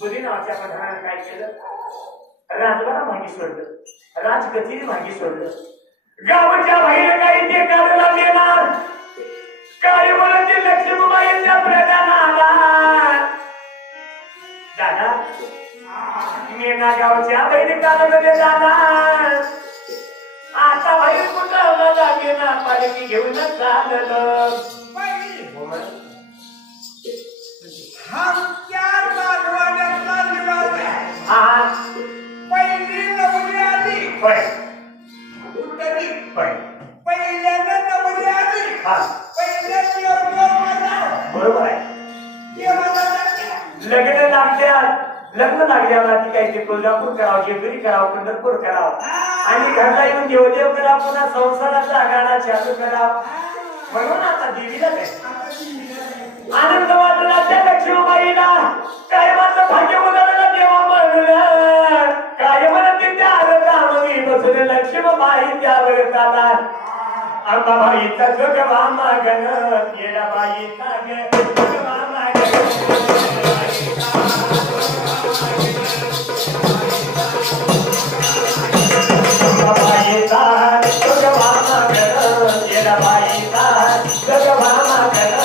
बुधी नावाच्या पठारानं काय केलं? राजवाडा मागे सोडलं, राजगतीने मागे सोडलं. गावच्या बाहेर काही ते करायला देणार काय बोलते लक्ष्मीबाईंच्या प्रधानाला. दादा मीना गावच्या बाहेर कालमध्ये जाणार. आता बाहेर कुठं लागे ना पालखी घेऊनच चाललं. पहिली नवरी आली पहिल्यांदा नवरी आली बरोबर आहे. लग्न लागल्यात लग्न लागल्यावर ती काही ते कोल्हापूर करावं, जेजुरी करावं, पंढरपूर करावं आणि घरला येऊन देवदेव करा, पुन्हा संसाराचा आगाडा चालू करा. म्हणून आता देवीला काय आनंद वाटला त्या लक्ष्मीबाईला. काय माझं भाग्य बघायला देवा म्हणलं काय म्हणते त्या आरतामध्ये बसून लक्ष्मीबाई त्यावर चाला. अंबाबाईचा जोगवा मागन येडाबाईचा जोगवा मागन अंबाबाईचा जोगवा मागन येडाबाईचा जोगवा मागन.